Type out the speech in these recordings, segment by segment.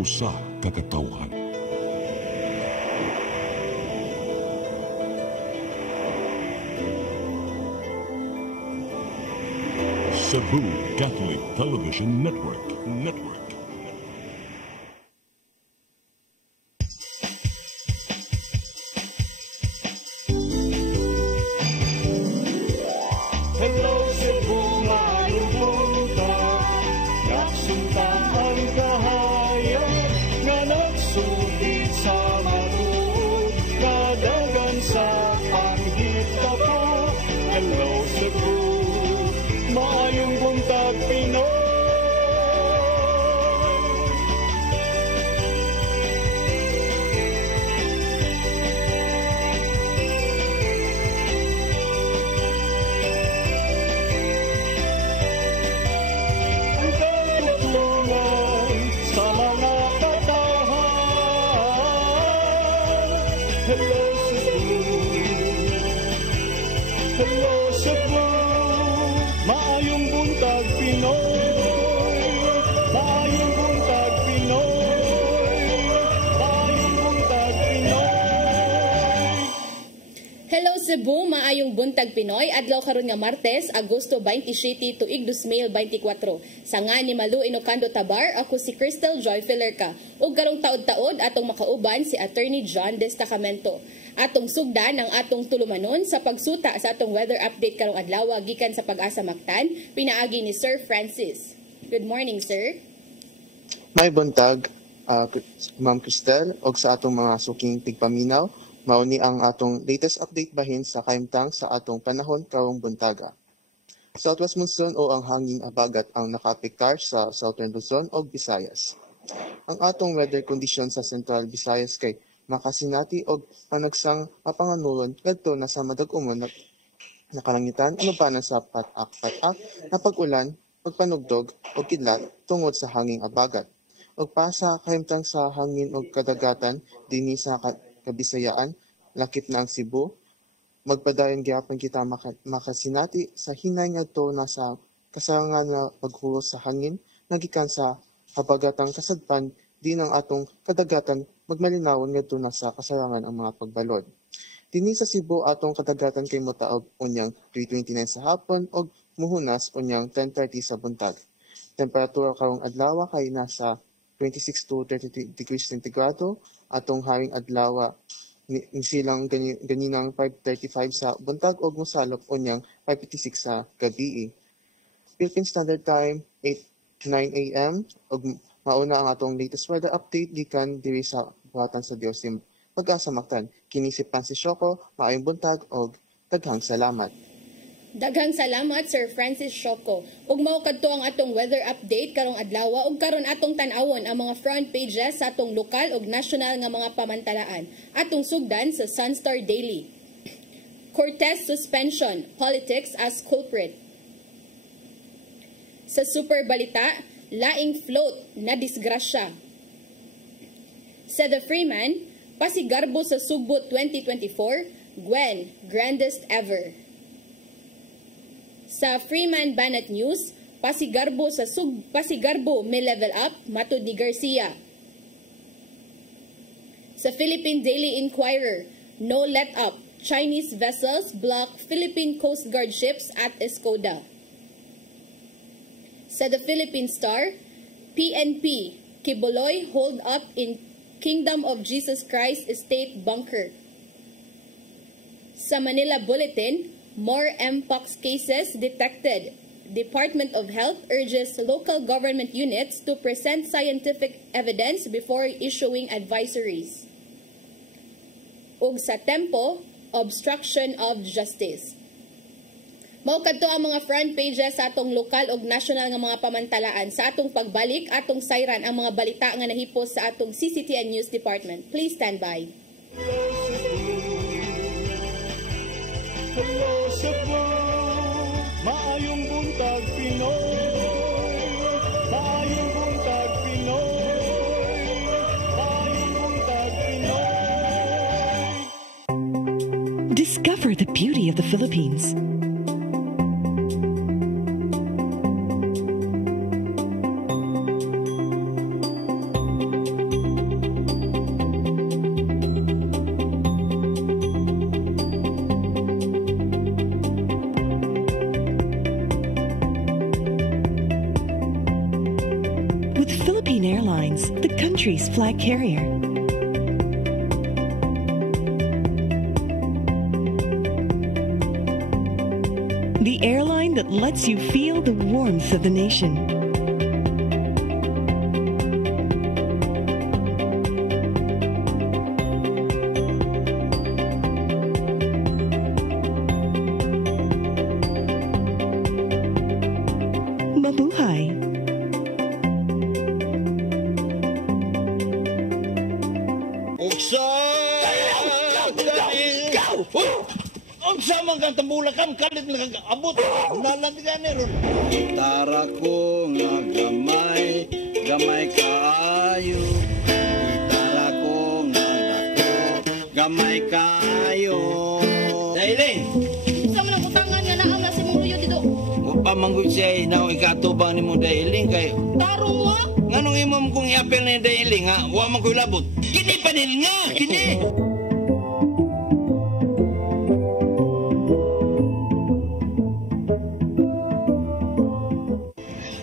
usa ka katawhan. Cebu Catholic Television Network. Hello Cebu, maayong buntag. Naksuntan ang kahayag nga nagsugid sa matuod, kadagan sa panghitabo. Hello Cebu, maayong buntag Pinoy. Ang katutulungan sa mga katawhan. Hello Cebu, hello Cebu, maayong buntag Pinoy, maayong buntag Pinoy, maayong buntag Pinoy. Hello Cebu, maayong buntag Pinoy. Adlaw karon nga Martes, Agosto 27 tuig 2024. Sa nga ni Malu Inocando Tabar, ako si Crystal Joy Filerca. Ug karong taod-taod atong makauban si Attorney John Destacamento. Atong sugdan ang atong tulumanon sa pagsuta sa atong weather update karong adlaw gikan sa Pag-asa Mactan, pinaagi ni Sir Francis. Good morning, sir. May buntag, Ma'am Cristel, og sa atong mga suking tigpaminaw, mauni ang atong latest update bahin sa kaimtang sa atong panahon karong buntaga. Southwest monsoon o ang hanging abagat ang nakaapektar sa Southern Luzon o Visayas. Ang atong weather condition sa Central Visayas kay makasinati og panagsang mapanganuron ngadto na sa madag-umon na kalangitan ano pa sa patak na pag-ulan, pagpanugdog o kidlat tungod sa hanging abagat. Og pa sa kahimtang sa hangin og kadagatan dinhi sa Kabisayaan, lakip na ang Cebu, magpadayon gyapon kita makasinati sa hinay ngadto na sa kasarangan na paghuros sa hangin nagikan sa habagatang kasadpan din ang atong kadagatan magmalinawon ngadto na sa kasarangan ang mga pagbalod. Dinhi sa Cebu atong kadagatan kay motaog unyang 3:29 sa hapon og muhunas unyang 10:30 sa buntag. Temperatura karong adlaw kay nasa 26 to 33 degrees centigrado. Atong haring adlaw ni silang ganinang 5:35 sa buntag og mosalop unyang 5:56 sa gabii. Philippine Standard Time 8:09 a.m. og mauna ang atong latest weather update gikan diri sa buhatan sa Dios sim Pag-asa Mactan. Kini si Francis Shoko, maayong buntag og daghang salamat. Daghang salamat, Sir Francis Shoko. Ug mao kadto ang atong weather update karong adlaw ug karon atong tan-awon ang mga front pages sa atong lokal ug national nga mga pamantalaan. Atong sugdan sa Sunstar Daily. Cortez suspension, politics as culprit. Sa Super Balita, laing float na disgrasya. Sa The Freeman, pasigarbo sa Subbot 2024, Gwen, grandest ever. Sa Freeman Banat News, pasigarbo may level up, matud ni Garcia. Sa Philippine Daily Inquirer, no let up, Chinese vessels block Philippine Coast Guard ships at Escoda. Sa The Philippine Star, PNP, Kibuloy hold up in Kingdom of Jesus Christ Estate bunker. Sa Manila Bulletin, more Mpox cases detected. Department of Health urges local government units to present scientific evidence before issuing advisories. Ug sa Tempo, obstruction of justice. Mao kadto ang mga front pages sa atong lokal ug national nga mga pamantalaan. Sa atong pagbalik, atong sayran ang mga balita nga nahipos sa atong CCTN News Department. Please stand by. Hello Cebu, maayong buntag Pinoy, maayong buntag Pinoy, maayong buntag Pinoy. Discover the beauty of the Philippines. Philippine Airlines, the country's flag carrier. The airline that lets you feel the warmth of the nation. Mabuhay! Unsa man kang tambulakan kalit nagabot nalandigan ni ron. Gitara ko nga gamay, gamay kaayo. Gitara ko nga dako, gamay kaayo. Dailing. Sa man ang utangan nga naang nasa mong luyo dito. Pamanggoy siya inaw ikatubang ni mo Dailing kay. Tarong mo? Nganong imam kong iapel ni Dailing ha? Wa man ko'y labot. Kini pa nil nga, kini.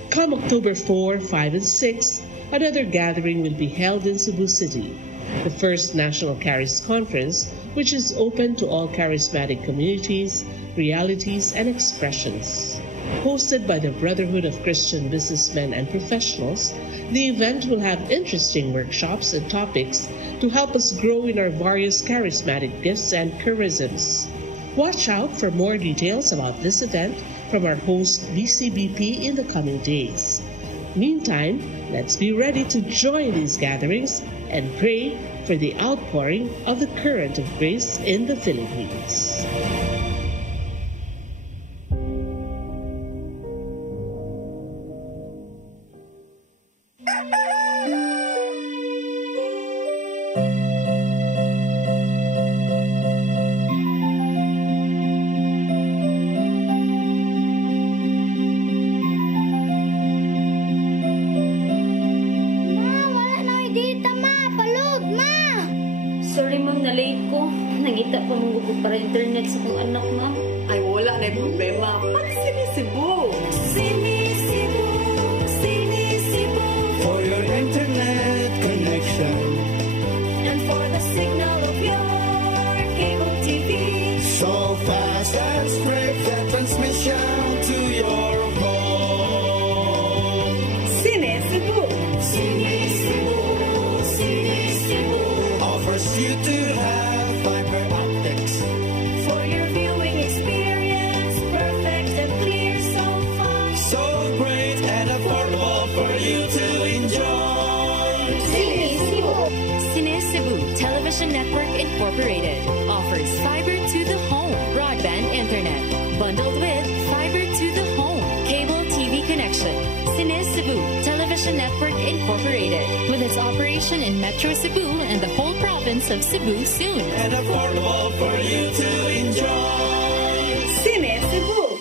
Come October 4, 5, and 6, another gathering will be held in Cebu City, the first National Charis Conference, which is open to all charismatic communities, realities, and expressions. Hosted by the Brotherhood of Christian Businessmen and Professionals, the event will have interesting workshops and topics to help us grow in our various charismatic gifts and charisms. Watch out for more details about this event from our host BCBP in the coming days. Meantime, let's be ready to join these gatherings and pray for the outpouring of the current of grace in the Philippines. Nangita pa mong gugod para internet sa kong anak, ma'am. Ay, wala na yung problema. Pag-Sinisibu! Sinisibu, Sinisibu, for your internet connection and for the signal of your cable TV. so fast and straight that transmission to your home. Sinisibu! Sinisibu, Sinisibu, Offers you to have fiber optics for your viewing experience, perfect and clear so far. so great and affordable for you to enjoy. Sinisibu, Sinisibu Television Network Incorporated offers fiber to the home broadband internet bundled with fiber to the home cable TV connection. Sinisibu Television Network Incorporated with its operation in Metro Cebu and the whole province of Cebu soon. And affordable for you to enjoy. Sinisibu!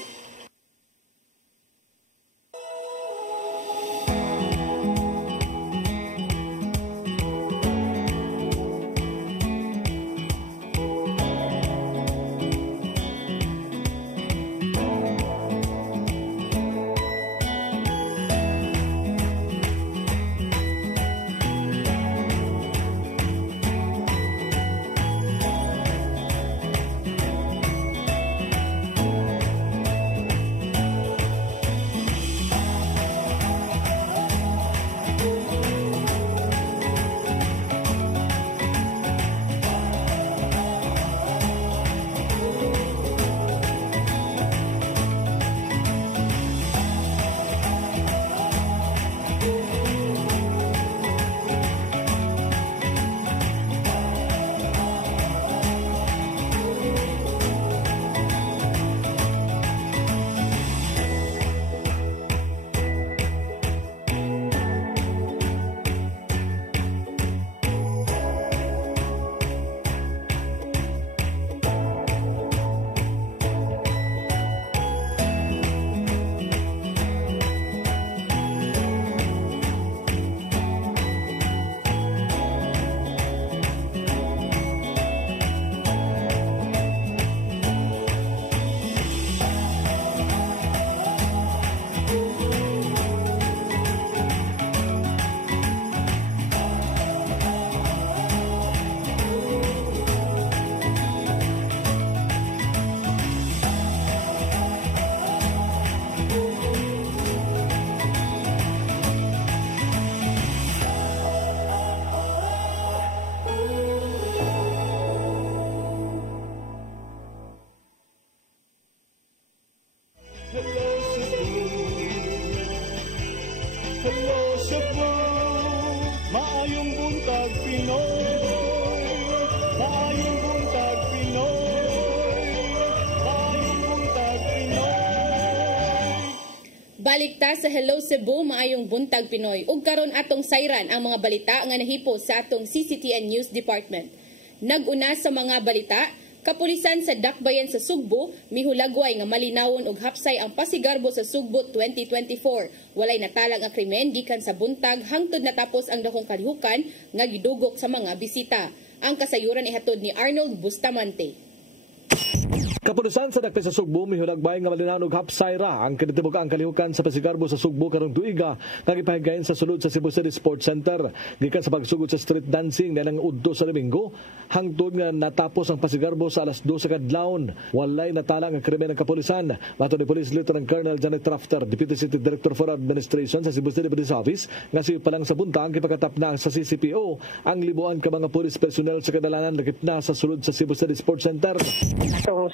buntag Pinoy, maayong buntag Pinoy, maayong buntag Pinoy. Balikta sa Hello Cebu, maayong buntag Pinoy. Ug karon atong sayran ang mga balita nga nahipo sa atong CCTN News Department. Naguna sa mga balita, kapulisan sa Dakbayan sa Sugbo mihulagway nga malinawon og hapsay ang Pasigarbo sa Sugbo 2024. Walay natalang ang krimen gikan sa buntag hangtod natapos ang dakong kalihukan nga gidugok sa mga bisita. Ang kasayuran ihatod ni Arnold Bustamante. Kapulisan sa Dakbayan sa Sugbo mihulagbay nga malinawon og hapsay ra ang kinatibuk-ang kalihukan sa Pasigarbo sa Sugbo karong tuiga nga gipahigayon sa sulod sa Cebu City Sports Center gikan sa pagsugod sa street dancing nilang udto sa Domingo hangtod nga natapos ang Pasigarbo sa alas 2 kadlawon. Walay natalang ang krimen ng kapulisan. Mato ni Police Lieutenant Colonel Janet Rafter, Deputy City Director for Administration sa Cebu City Police Office, nga siya pa lang sa buntag gipakatap na sa CCPO ang libuan ka mga police personnel sa kadalanan lakip na sa sulod sa Cebu City Sports Center. Katong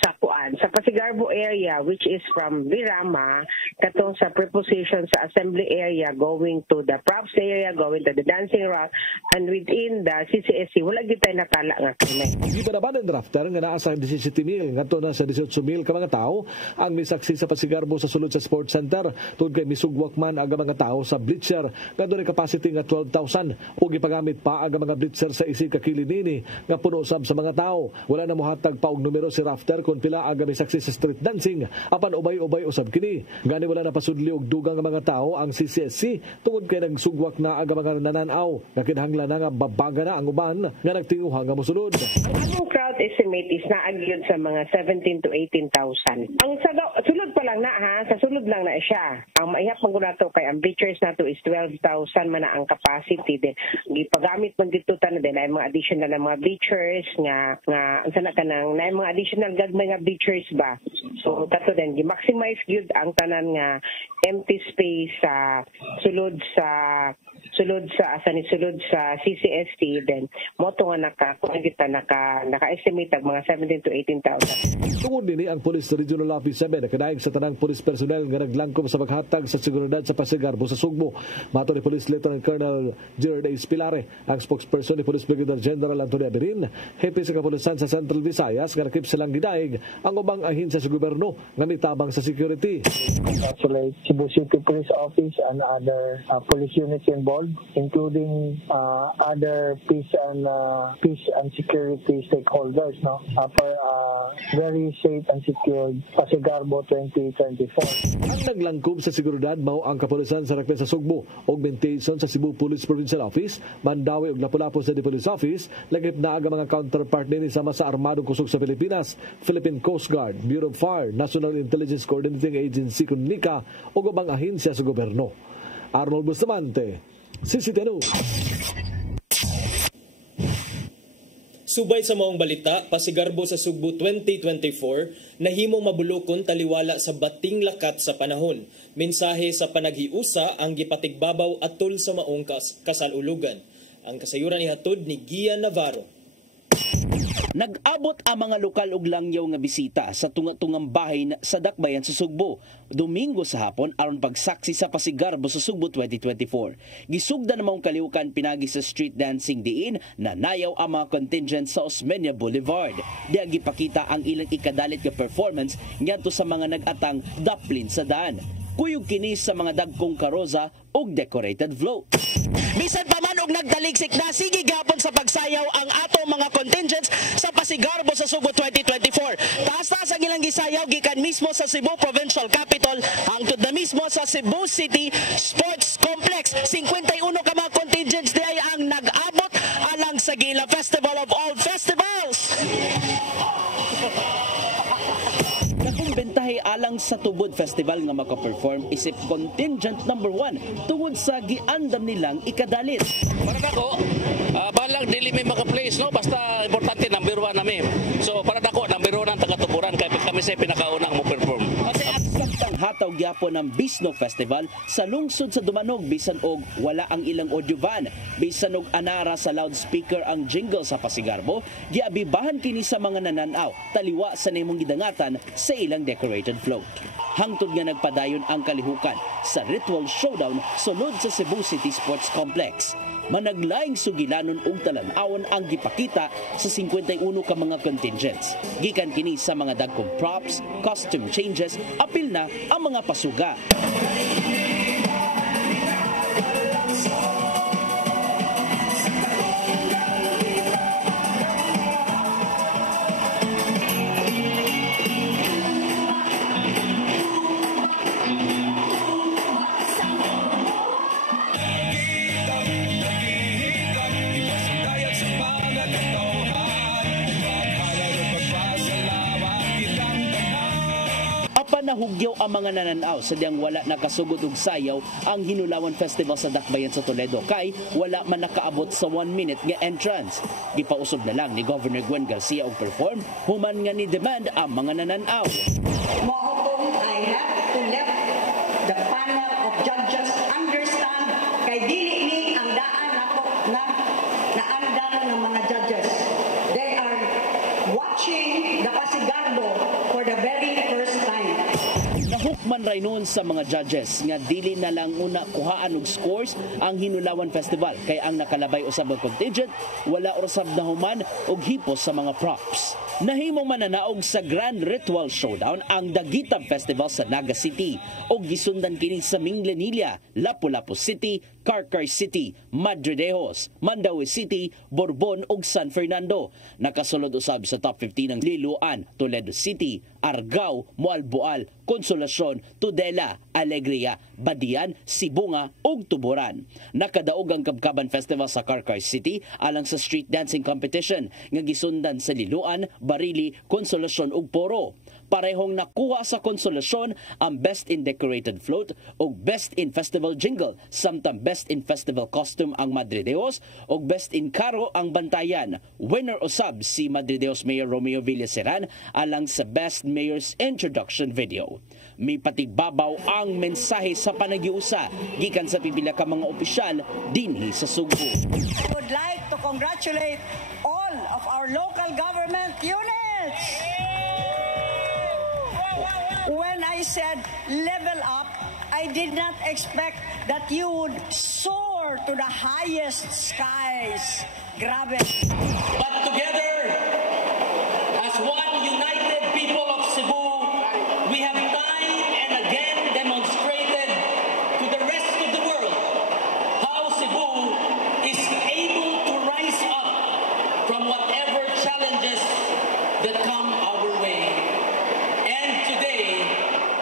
sa Pasigarbo area, which is from Birama, katong sa preposition sa assembly area going to the props area, going to the dancing rock, and within the CCSC, wala gid tay natala nga krimen. Gibanaban ng drafter nga naa sa 17,000 ngadto na sa 18,000 ka mga tao ang misaksi sa Pasigarbo sa sulod sa Sports Center tungod kay misugwak man ang mga tao sa bleacher nga dunay capacity nga 12,000 ug gipagamit pa ang mga bleacher sa isig ka kilinini nga puno usab sa mga tao. Wala na mohatag pa og numero si Rafter kung pila ang misaksi sa street dancing apan ubay-ubay usab kini. Gani wala na pasudli og dugang nga mga tao ang CCSC tungod kay nagsugwak na ang mga nananaw nga kinahanglan na nga babaga na ang uban nga nagtinguha nga mosulod. Ang crowd estimate is naagyod sa mga 17 to 18,000. Ang sulod pa lang na sa sulod lang na siya. Ang maihap man nato kay ang bleachers nato is 12,000 man na ang capacity din. Gipagamit man dito na din ay mga additional na mga bleachers nga sana kanang na mga additional gagmay nga bleachers ba. So kato din gi-maximize gyud ang tanan nga empty space sa sulod sa CCST then moto nga naka-estimate ang mga 17 to 18,000. Tungod nini ang Police Regional Office 7 nakadaig sa tanang police personnel nga naglangkob sa paghatag sa seguridad sa Pasigarbo sa Sugbo. Mato ni Police Lieutenant Colonel Gerard A. Spilare, ang spokesperson ni Police Brigadier General Antonio Abirin, hepe sa kapulisan sa Central Visayas nga nakip silang gidaig ang ubang ahensya sa gobyerno nga mitabang sa security. Congratulate Cebu City Police Office and other police units involved, including other peace and security stakeholders, for very safe and secured Pasigarbo 2024. Ang naglangkob sa seguridad mao ang kapulisan sa Dakbayan sa Sugbo, augmentation sa Cebu Police Provincial Office, Mandawi ug Lapu-Lapu sa Police Office, lagip na ang mga counterpart nini sama sa Armadong Kusog sa Pilipinas, Philippine Coast Guard, Bureau of Fire, National Intelligence Coordinating Agency (NICA) ug ubang ahensya sa gobyerno. Arnold Bustamante, CCTN. Subay sa maong balita, Pasigarbo sa Sugbo 2024, nahimong mabulokon taliwala sa bating lakat sa panahon. Mensahe sa panaghiusa ang gipatigbabaw atol sa maong kasalulugan. Ang kasayuran ihatod ni Gian Navarro. Nag-abot ang mga lokal ug langyaw nga bisita sa tunga-tungang bahay sa Dakbayan sa Sugbo Domingo sa hapon aron pagsaksi sa Pasigarbo sa Sugbo 2024. Gisugdan namang kalihukan pinagi sa street dancing diin na nayaw ang mga contingent sa Osmeña Boulevard. Diya gipakita ang ilang ikadalit nga performance ngadto sa mga nag-atang daplin sa daan. Kuyog kini sa mga dagkong karosa ug decorated float. Bisan pa man og nagdaligsik na sige gapon sa pagsayaw ang atong mga contingents sa Pasigarbo sa Sugbo 2024. Taas-taas ang ilang gisayaw gikan mismo sa Cebu Provincial Capital hangtod na mismo sa Cebu City Sports Complex. 51 ka mga contingents diay ang nag-abot alang sa Gila Festival of All Festivals. Nakumbentahe alang sa Tubod Festival nga makaperform isip contingent number 1 tungod sa giandam nilang ikadalit. Para dako, balang dili may maka-place, no? Basta importante number 1 namin. So para dako, number 1 ang taga-Tuburan kaya kami sa pinakaunang mo perform. Kasi aksaktang hataw gyapon ng Bisno Festival sa lungsod sa Dumanog bisan og wala ang ilang audio van, bisan og anara sa loudspeaker ang jingle sa Pasigarbo, giabibahan kini sa mga nananaw taliwa sa nimong gidangatan sa ilang decorated float. Hangtod nga nagpadayon ang kalihukan sa ritual showdown sulod sa Cebu City Sports Complex. managlaing sugilanon ug talan-awon ang gipakita sa 51 ka mga contingents. Gikan kini sa mga dagkong props, costume changes, apil na ang mga pasuga. Nahugyaw ang mga nananaw sa diyang wala nakasugod og sayaw ang Hinulawan Festival sa Dakbayan sa Toledo kay wala man nakaabot sa 1 minute nga entrance. Gipausob na lang ni Governor Gwen Garcia og perform human nga ni demand ang mga nananaw. I have to let the panel of judges understand kay dili ni ang daan ako na naandan ng mga judges. They are watching the Pasigardo for the very first time. Nahukman ray noon sa mga judges nga dili na lang una kuhaan og scores ang Hinulawan Festival kay ang nakalabay usab ang contingent wala usab na human og hipos sa mga props. Nahimong mananaog sa Grand Ritual Showdown ang Daguitan Festival sa Naga City o gisundan kini sa Minglanilla, Lapu-Lapu City, Carcar City, Madridejos, Mandaue City, Borbon ug San Fernando. Nakasulod usab sa top 15 ng Liloan, Toledo City, Argao, Moalboal, Consolacion, Tudela, Alegria, Badian, Sibunga ug Tuburan. Nakadaog ang Kabkaban Festival sa Carcar City alang sa street dancing competition nga gisundan sa Liloan, Barili, Consolacion ug Poro. Parehong nakuha sa Consolacion ang Best in Decorated Float ug Best in Festival Jingle, samtang Best in Festival Costume ang Madridejos ug Best in Caro ang Bantayan. Winner usab si Madridejos Mayor Romeo Villaseran alang sa Best Mayor's Introduction Video. May patigbabaw ang mensahe sa panagiusa gikan sa pipila ka mga opisyal dinhi sa Sugbo. I would like to congratulate all of our local government units. When I said level up, I did not expect that you would soar to the highest skies. Grabe. But together, as one united people of Cebu, we have time and again demonstrated to the rest of the world how Cebu is able to rise up from whatever challenges that come our way. And today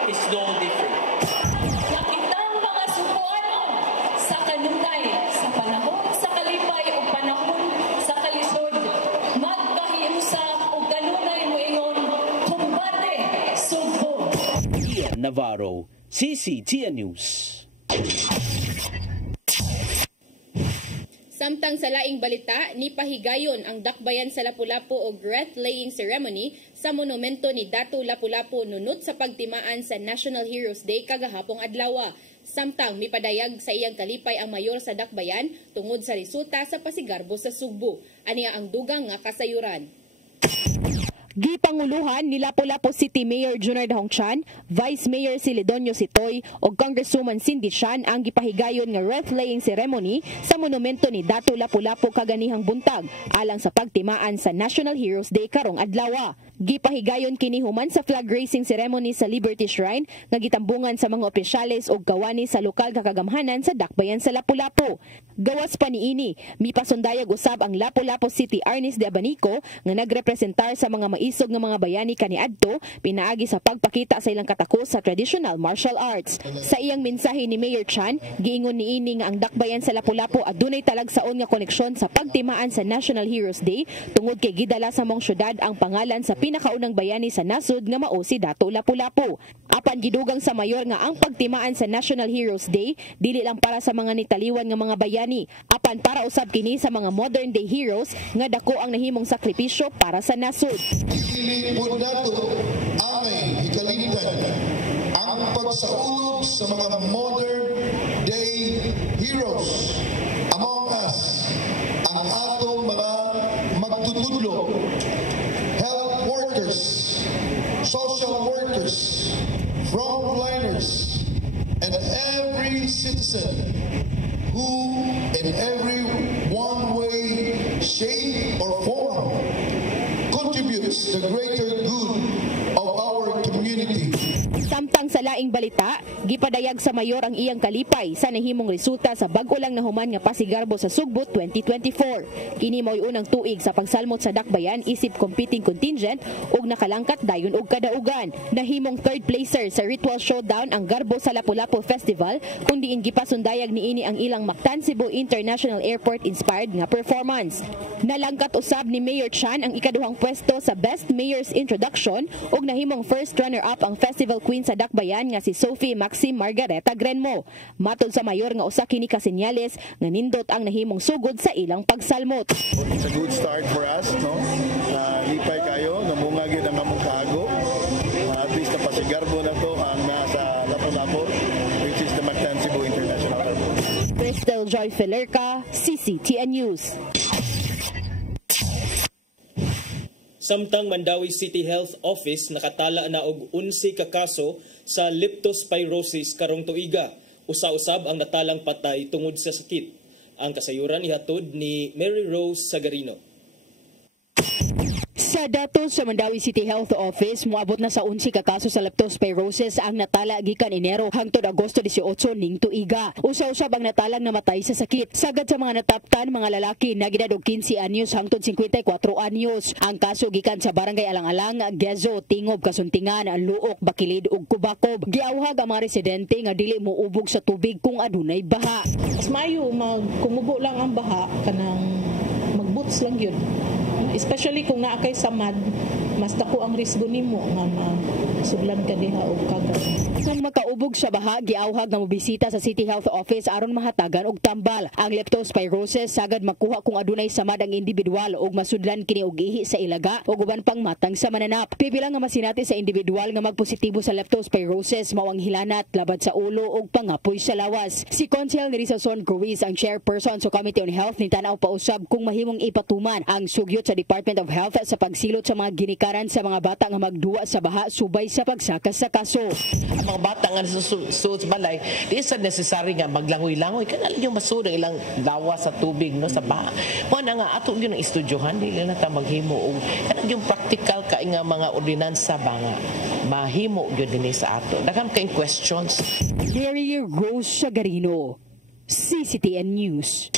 is no different. Nakitang mga Cebuano sa kanunay, sa panahon sa kalipay o panahon sa kalisod, magkahiusap o kanunay mo ingon, kumbate, Sugbo. Ian Navarro, CCTN News. Samtang sa laing balita, nipahigayon ang dakbayan sa Lapu-Lapu o wreath-laying ceremony sa monumento ni Datu Lapu-Lapu nunot sa pagtimaan sa National Heroes Day kagahapong adlaw. Samtang mipadayag sa iyang kalipay ang mayor sa dakbayan tungod sa resulta sa pasigarbo sa Sugbo. Aniya ang dugang nga kasayuran. Gipanguluhan ni Lapu-Lapu City Mayor Junard Hongchan, Vice Mayor Silidonio Sitoy o Congresswoman Cindy Chan ang gipahigayon nga wreath-laying ceremony sa monumento ni Datu Lapu-Lapu kaganihang buntag alang sa pagtimaan sa National Heroes Day karong adlaw. Gipahigayon kini human sa flag raising ceremony sa Liberty Shrine nga gitambungan sa mga opisyales o gawani sa lokal kakagamhanan sa dakbayan sa Lapu-Lapu. Gawas pa niini, mipasundayag usab ang Lapu-Lapu City Arnis de Abanico nga nagrepresentar sa mga isog nga mga bayani kaniadto pinaagi sa pagpakita sa ilang katakos sa traditional martial arts. Sa iyang mensahe ni Mayor Chan, giingon niini nga ang dakbayan sa Lapu-Lapu adunay talagsaon nga koneksyon sa pagtimaan sa National Heroes Day tungod kay gidala sa mong syudad ang pangalan sa pinakaunang bayani sa nasud nga mao si Datu Lapu-Lapu. Apan gidugang sa mayor nga ang pagtimaan sa National Heroes Day dili lang para sa mga nitaliwan nga mga bayani, apan para usab kini sa mga modern day heroes nga dako ang nahimong sakripisyo para sa nasud. Dili po nato amay hikalimtan ang pagsaulog sa mga modern day heroes among us, ang atong mga magtutudlo, health workers, social workers, frontliners, and every citizen who in every any or form contributes to the greater good of our community. Samtang sa laing balita, gipadayag sa mayor ang iyang kalipay sa nahimong resulta sa bag-o lang nahuman nga Pasigarbo sa Sugbot 2024. Kini mo'y unang tuig sa pagsalmot sa dakbayan isip competing contingent ug nakalangkat dayon og kadaugan. Nahimong third placer sa Ritual Showdown ang Garbo sa Lapu-Lapu Festival kung diin gipasundayag niini ang ilang Mactan Cebu International Airport inspired nga performance. Nalangkat usab ni Mayor Chan ang ikaduhang pwesto sa Best Mayor's Introduction ug nahimong first runner-up ang Festival Queen sa dakbayan nga si Sophie Maxim Margareta Grenmo. Matod sa mayor nga usa kini ka senyales nga nindot ang nahimong sugod sa ilang pagsalmot. It's a good start for us, no? Lipay kayo, namunga gyud ang among kago. At least na Pasigarbo na to ang nasa Lapu-Lapu, which is the Mactan Cebu International Airport. Crystal Joy Felerca, CCTN News. Samtang Mandawi City Health Office nakatala na og 11 ka kaso sa leptospirosis karong tuiga. Usa-usab ang natalang patay tungod sa sakit. Ang kasayuran ihatod ni Mary Rose Sagarino. Sa datos sa Mandawi City Health Office, moabot na sa 11 ka kaso sa leptospirosis ang natala gikan Enero hangtod Agosto 18 ning tuiga. Usa-usab ang natalang namatay sa sakit. Sagad sa mga nataptan, mga lalaki na gidad og 15 anyos hangtod 54 anyos. Ang kaso gikan sa Barangay Alang-Alang, Gezo, Tingob, Kasuntingan, Luok, Bakilid ug Kubakob. Giawhag ang mga residente nga dili moubog sa tubig kung adunay baha. Mas maayo kumubo lang ang baha kanang magboots lang yun. Especially kung naa kay samad, mas dako ang risgo nimo nga masudlan ka diha og kagat. Kung makaubog sa baha, giawhag nga mobisita sa City Health Office aron mahatagan og tambal. Ang leptospirosis sagad makuha kung adunay samad ang individual ug masudlan kini og ihi sa ilaga ug uban pang matang sa mananap. Pipila nga masinati sa individual nga magpositibo sa leptospirosis mao ang hilanat, labad sa ulo ug pangapoy sa lawas. Si Consel Nerissa Son Ruiz, ang chairperson sa Committee on Health, nitanaw pa usab kung mahimong ipatuman ang sugyot sa Department of Health sa pagsilot sa mga ginikaran sa mga bata nga magduwa sa baha subay sa pagsakas sa kaso. Ang mga bata nga sa balay, di sa necessary nga maglangoy-langoy kanal yung masud ilang lawa sa tubig no sa baha. Mo na nga ato gyud ang estudyohan dili na ta maghimo og kanang yung practical ka nga mga ordinansa ba nga mahimo gyud dinhi sa ato. Daghang kay questions. Mary Rose Sagarino, CCTN News.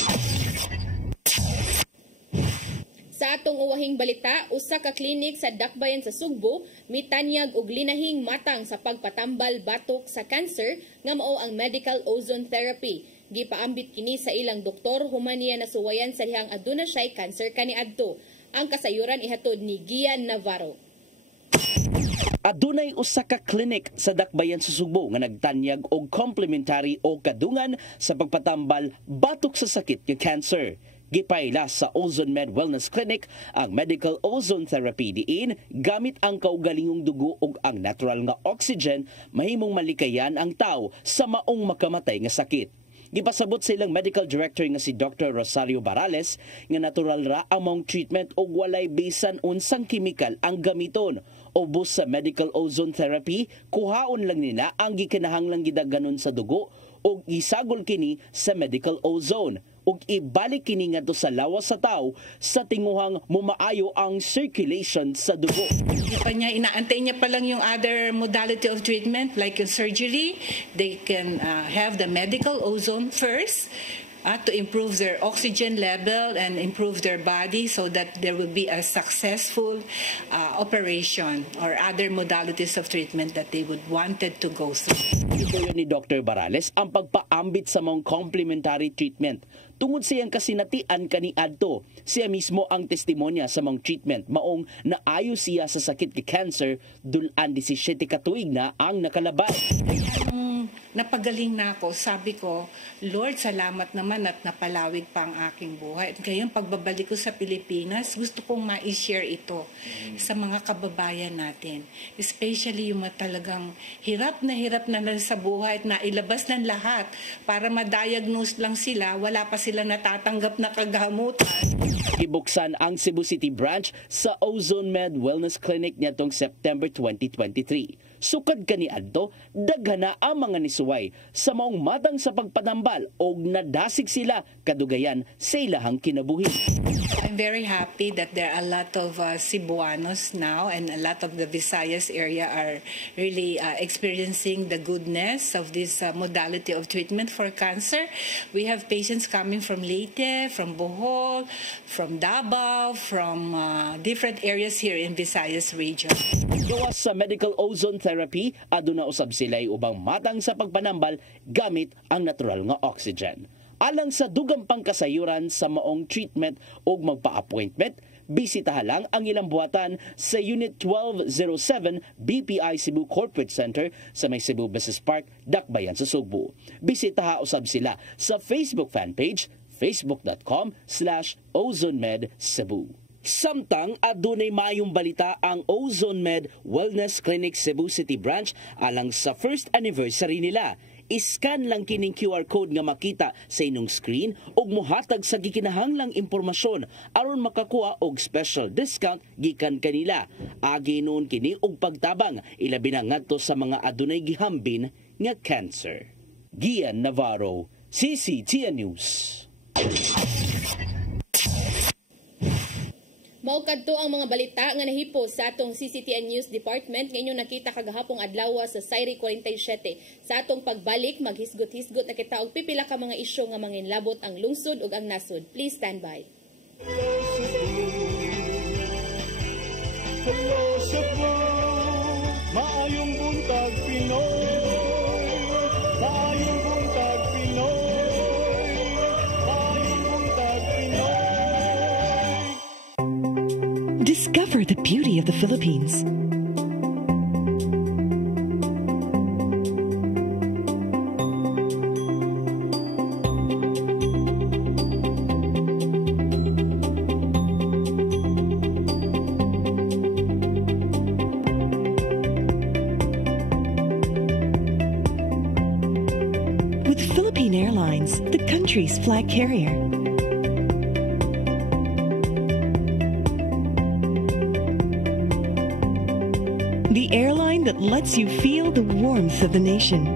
Sa atong uwahing balita, usa ka klinik sa dakbayan sa Sugbo mitanyag og linahing matang sa pagpatambal batok sa cancer nga mao ang medical ozone therapy. Gipaambit kini sa ilang doktor human niya nasuwayan sa dihang aduna siya'y cancer kaniadto. Ang kasayuran ihatod ni Gian Navarro. Adunay usa ka clinic sa dakbayan sa Sugbo nga nagtanyag og complementary o kadungan sa pagpatambal batok sa sakit nga cancer. Gipayla sa Ozone Med Wellness Clinic ang medical ozone therapy diin gamit ang kaugalingong dugo ug ang natural nga oxygen mahimong malikayan ang tao sa maong makamatay nga sakit. Gipasabot sa ilang medical director nga si Dr. Rosario Barales nga natural ra ang maong treatment ug walay bisan unsang chemical ang gamiton. Ubos sa medical ozone therapy, kuhaon lang nila ang gikinahanglang gidaganon sa dugo ug isagol kini sa medical ozone ug ibalik kini ngadto sa lawas sa tao sa tinguhang mumaayo ang circulation sa dugo. Inaantay niya pa lang yung other modality of treatment like yung surgery. They can have the medical ozone first to improve their oxygen level and improve their body so that there will be a successful operation or other modalities of treatment that they would wanted to go through. Ito yun ni Dr. Barales ang pagpaambit sa mga complementary treatment. Tungod siyang kasinatian kaniadto, siya mismo ang testimonya sa mga treatment maong naayo siya sa sakit kay cancer dulan 17 ka tuig na ang nakalabay. Napagaling na ako, sabi ko, Lord, salamat naman at napalawig pa ang aking buhay. At ngayon, pagbabalik ko sa Pilipinas, gusto kong ma-share ito sa mga kababayan natin. Especially yung talagang hirap na sa buhay at nailabas ng lahat para ma-diagnose lang sila, wala pa sila natatanggap na kagamutan. Ibuksan ang Cebu City branch sa Ozone Med Wellness Clinic nitong September 2023. Sukad kaniadto, daghana ang mga nisuway sa maong matang sa pagpanambal og nadasig sila kadugayan sa ilahang kinabuhi. I'm very happy that there are a lot of Cebuanos now and a lot of the Visayas area are really experiencing the goodness of this modality of treatment for cancer. We have patients coming from Leyte, from Bohol, from Davao, from different areas here in Visayas region. Gawas sa medical ozone therapy, aduna usab sila'y ubang matang sa pagpanambal gamit ang natural nga oxygen. Alang sa dugang pangkasayuran sa maong treatment o magpa-appointment, bisitaha lang ang ilang buhatan sa Unit 1207 BPI Cebu Corporate Center sa may Cebu Business Park, Dakbayan sa Sugbo. Bisitaha usab sila sa Facebook fanpage facebook.com/OzoneMedCebu. Samtang adunay maayong balita ang Ozone Med Wellness Clinic Cebu City Branch alang sa first anniversary nila. Iscan lang kining QR code nga makita sa inyong screen ug mohatag sa gikinahanglang impormasyon aron makakuha og special discount gikan kanila. Agi noon kini og pagtabang ilabi na ngadto sa mga adunay gihambin nga cancer. Gian Navarro, CCTN News. Mao kadto ang mga balita nga nahipo sa atong CCTN News Department nga inyong nakita kagahapong adlaw sa Sairi 47. Sa atong pagbalik, maghisgot-hisgot na kita og pipila ka mga isyu nga manginlabot ang lungsod ug ang nasod. Please stand by. Hello Cebu, maayong buntag Pinoy, maayong buntag Pinoy, maayong buntag Pinoy. Discover the beauty of the Philippines. With Philippine Airlines, the country's flag carrier. The airline that lets you feel the warmth of the nation.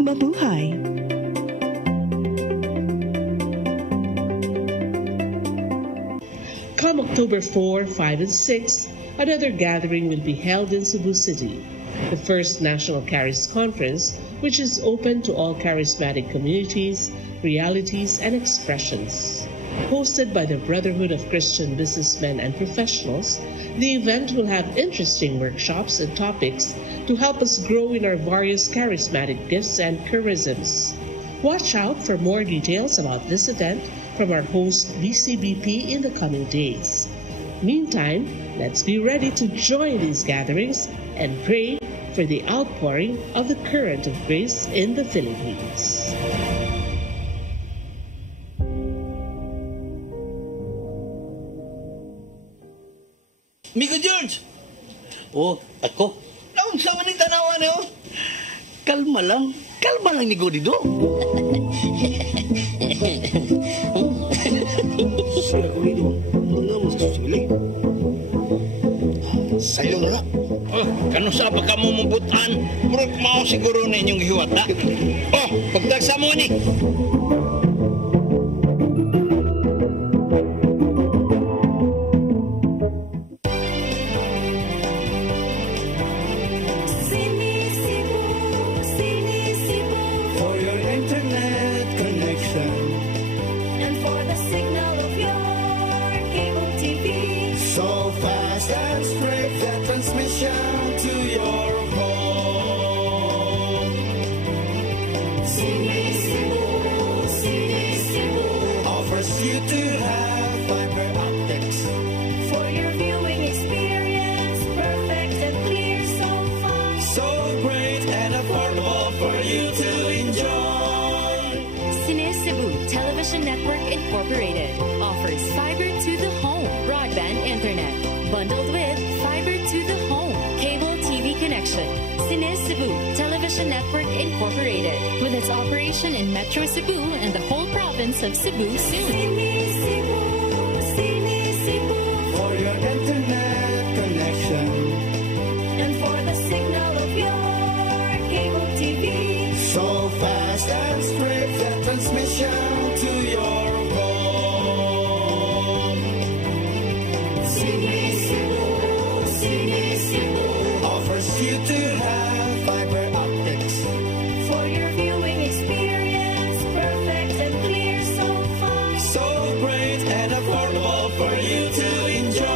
Mabuhay! Come October 4, 5, and 6, another gathering will be held in Cebu City. The first National Charis Conference, which is open to all charismatic communities, realities, and expressions. Hosted by the Brotherhood of Christian Businessmen and Professionals, the event will have interesting workshops and topics to help us grow in our various charismatic gifts and charisms. Watch out for more details about this event from our host BCBP in the coming days. Meantime, let's be ready to join these gatherings and pray for the outpouring of the current of grace in the Philippines. Migo George! Oh, ako? Naon sa man yung tanawa niyo? Kalma lang ni Godido. Sila Godido, ano mo sa susili? Sa'yo na. Oh, kano sa ba ka mo mabutan? Murag mao siguro na inyong hiwata. Oh, pagdagsa mo ni. For your internet connection And for the signal of your cable TV. so fast and straight, that transmission to your home. Sini Cebu Offers you to have fiber optics. for your viewing experience, perfect and clear so far. So great and affordable for you to enjoy. Cine Cebu Television Network Incorporated offers fiber to the home broadband internet bundled with fiber to the home cable TV connection. Cine Cebu Television Television Network Incorporated, with its operation in Metro Cebu and the whole province of Cebu soon. For your internet connection And for the signal of your cable TV. so fast and straight the transmission to your phone. Sini Cebu offers you to have fiber optics For your viewing experience, perfect and clear so far. so great and affordable for you to enjoy.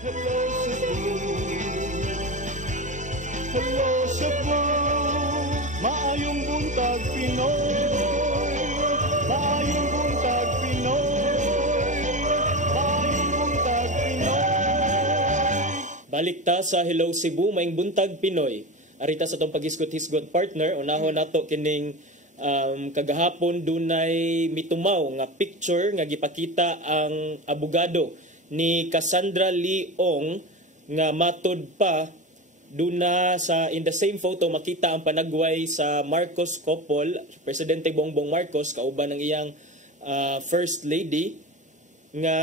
Hello Cebu, hello Cebu, maayong buntag Pinoy, maayong buntag Pinoy, maayong buntag Pinoy. Balik ta sa Hello Cebu, maing buntag Pinoy. Arita sa tong pag-hisgot-hisgot partner, unahon nato kining kagahapon dunay mitumaw nga picture nga gipakita ang abogado ni Cassandra Leong nga matod pa duna sa in the same photo makita ang panagway sa Marcos couple, Presidente Bongbong Marcos kauban ng iyang first lady nga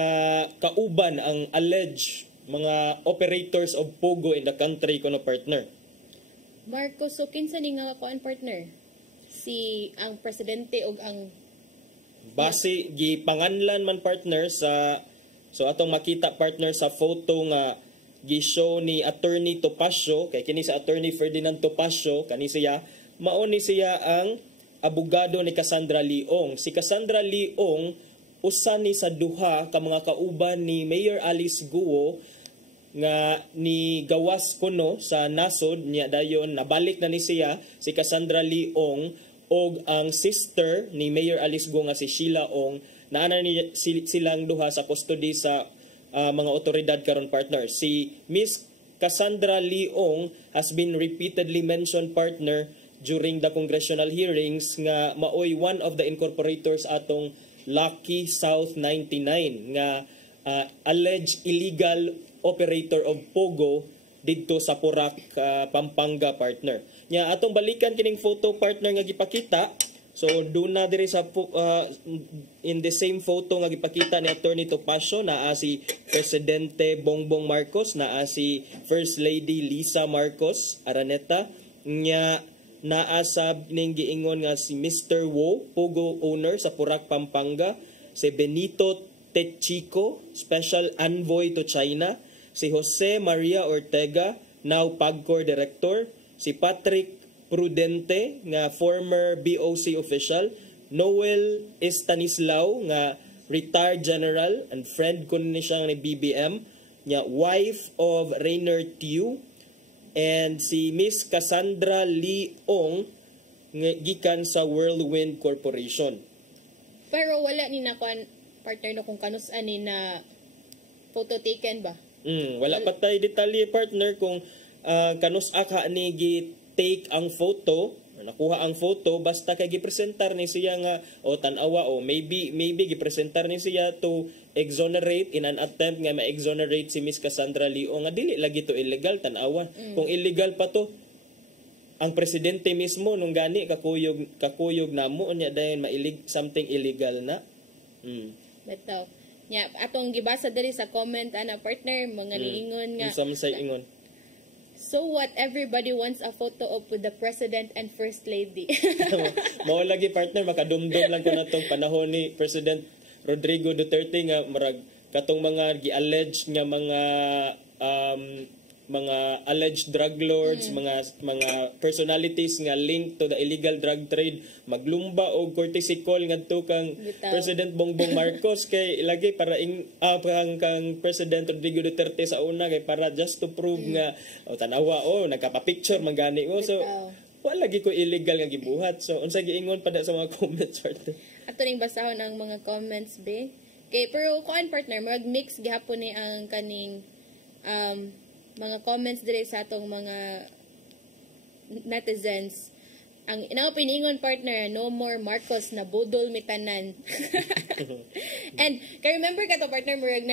kauban ang alleged mga operators of Pogo in the country kuno partner. Marcos, so kinsa ni nga kuan partner? Si ang presidente og ang Base gipanganlan man partner sa so atong makita partner sa photo nga gi-show ni Attorney Topacio kay kini sa Attorney Ferdinand Topacio kani siya mao ni siya ang abogado ni Cassandra Leong. Si Cassandra Leong usa ni sa duha ka mga kauban ni Mayor Alice Guo nga ni gawas kuno sa nasod niya dayon nabalik na ni siya si Cassandra Leong og ang sister ni Mayor Alice Guo nga si Sheila Ong naana ni silang duha sa custody sa mga otoridad karon partner. Si Miss Cassandra Leong has been repeatedly mentioned partner during the congressional hearings nga maoy one of the incorporators atong Lucky South 99 nga alleged illegal operator of Pogo didto sa Porac, Pampanga partner. Nya atong balikan kining photo partner nga gipakita. So doon na diri sa in the same photo nga gipakita ni Attorney Topacio naa si Presidente Bongbong Marcos, naa si First Lady Lisa Marcos Araneta, nya naa sab ning giingon nga si Mr. Wo, Pogo owner sa Porac, Pampanga, si Benito Techico, Special Envoy to China, si Jose Maria Ortega, now PAGCOR Director, si Patrick Prudente, nga former BOC official, Noel Estanislao, nga retired general and friend ko ni siya ni BBM, nga wife of Rainer Tiu, and si Miss Cassandra Leong, nga gikan sa Whirlwind Corporation. pero wala ni na kuan partner no kung kanus-an ni na photo taken ba? Wala pa tayo detalye partner kung kanus-a ka ni gi-take ang photo, nakuha ang photo, basta kay gipresentar ni siya nga o tanawa o maybe gipresentar ni siya to exonerate in an attempt nga ma-exonerate si Miss Cassandra Leong nga dili lagi to illegal tanawa. Kung illegal pa to ang presidente mismo nung gani kakuyog namo nya dayon something illegal na. Bitaw. Nya atong gibasa diri sa comment ana partner mga niingon nga. Say ingon. So what, everybody wants a photo op with the president and first lady. Mao lagi partner makadumdum lang ko natong panahon ni President Rodrigo Duterte nga marag katong mga gi-allege nga mga alleged drug lords, mga personalities nga linked to the illegal drug trade maglumba og courtesy call ngadto kang President Bongbong Marcos kay lagi para kang President Rodrigo Duterte sa una kay para just to prove nga tanawa nagkapa-picture magani so wala lagi ko illegal nga gibuhat. So unsa giingon pada sa mga comments partner? Ato ning basahon ang mga comments be. Kay pero kuan partner mag-mix gihapon ni ang kaning mga comments dire sa atong mga netizens. Ang piningon partner, no more Marcos na budol mitanan. And kay remember ka to partner murag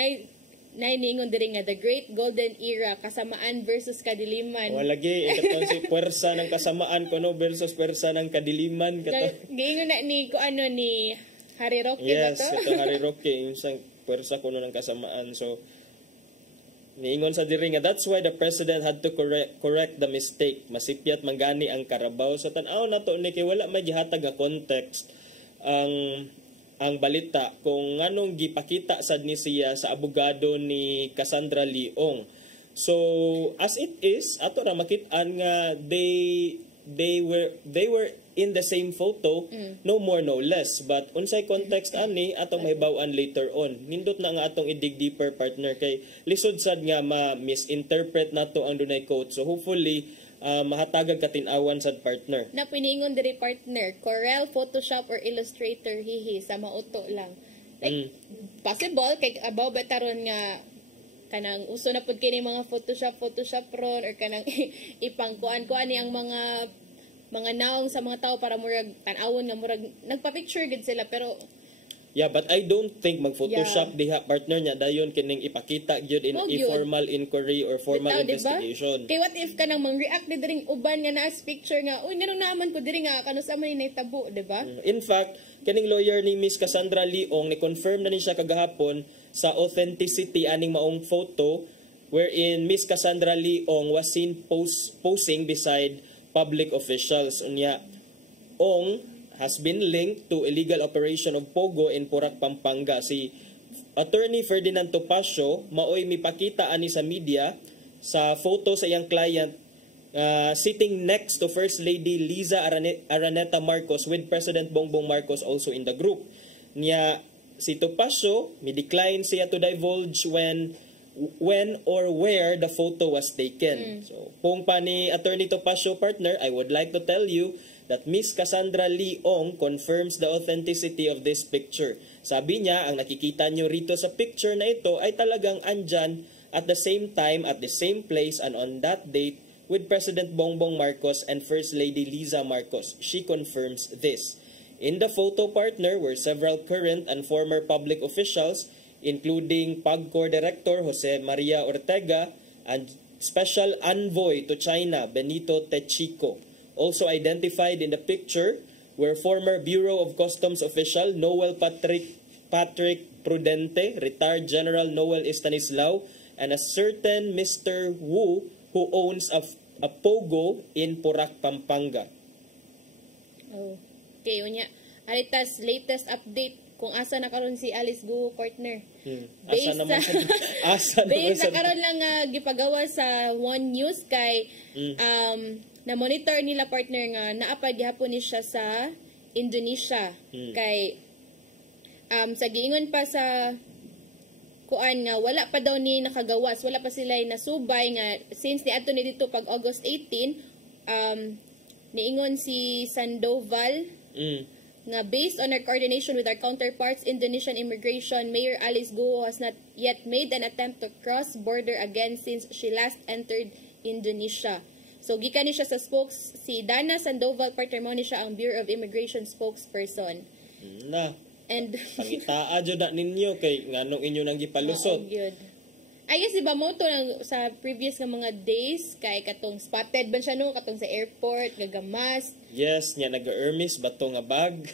niingon diri nga the Great Golden Era, kasamaan versus kadiliman. Wala lagi ikaton si puwersa ng kasamaan kuno versus puwersa ng kadiliman kato. Giingon na ni ko ano ni Harry Roque ba Yes, to? ito Harry Roque yung isang puwersa kuno ng kasamaan. So niingon sa diri nga that's why the president had to correct the mistake. Masipyat manggani ang Carabao. So tan-aw nato ni kay wala may gihatag nga context ang balita kung nganong gipakita sad ni siya sa abogado ni Cassandra Leong. So as it is ato ra makit-an nga they were in the same photo, no more no less, but unsay context ani atong mahibaw-an later on. Nindot na nga atong i-dig deeper, partner, kay lisod sad nga ma-misinterpret nato ang dunay quote. So hopefully mahatagag katin-awan sad, partner. Na piningon diri, partner, Corel, Photoshop or Illustrator, hihi, sa mauto lang. Like, possible, kay abaw betaron nga kanang uso na pud kini mga Photoshop ron, or kanang ipangkuan-kuan ni ang mga naong sa mga tao para murag tan-awon nga murag nagpa-picture gid sila, pero yeah, but I don't think mag-Photoshop diha, partner, niya dayon kining ipakita gyud in informal inquiry or formal investigation. Kay what if kanang mang-react ni diring uban nga naa picture nga uy nganong naman ko diri nga kano sa man ni tabo, di ba? In fact, kining lawyer ni Miss Cassandra Leong ni confirm na ni siya kagahapon sa authenticity aning maong photo wherein Miss Cassandra Leong was seen posing beside public officials. Unya Ong has been linked to illegal operation of Pogo in Porac, Pampanga. Si Attorney Ferdinand Topacio maoy mipakita ani sa media sa photo sa iyang client sitting next to First Lady Liza Araneta Marcos with President Bongbong Marcos also in the group. Niya si Topacio mi-decline siya to divulge when or where the photo was taken. So kung pa ni Attorney Topacio, partner, I would like to tell you that Miss Cassandra Leong confirms the authenticity of this picture. Sabi niya, ang nakikita nyo rito sa picture na ito ay talagang andyan at the same time, at the same place, and on that date with President Bongbong Marcos and First Lady Liza Marcos. She confirms this. In the photo, partner, were several current and former public officials, including PAGCOR Director Jose Maria Ortega and Special Envoy to China Benito Techico. Also identified in the picture were former Bureau of Customs official Noel Patrick Prudente, retired General Noel Estanislao, and a certain Mr. Wu who owns a Pogo in Porac, Pampanga. Oh. Okay, unya. Alitas latest update kung asa na karon si Alice Guo, partner. Asa naman asa naman sa karon lang gipagawa sa One News kay na monitor nila, partner, nga naapad gihapon ni siya sa Indonesia. Kay sa giingon pa sa kuan nga wala pa daw ni nakagawas, wala pa sila nasubay nga since niadto ni dito pag August 18 niingon si Sandoval nga based on our coordination with our counterparts, Indonesian Immigration Mayor Alice Guo has not yet made an attempt to cross border again since she last entered Indonesia. So gikan ni siya sa si Dana Sandoval, partner mo ni siya ang Bureau of Immigration spokesperson. And pangitaa jud na ninyo kay nganong inyo nang gipalusot. I guess diba mo to sa previous nga mga days kay katong spotted ba siya no katong sa airport gagamas. Yes, nya naga-Hermes bato nga bag.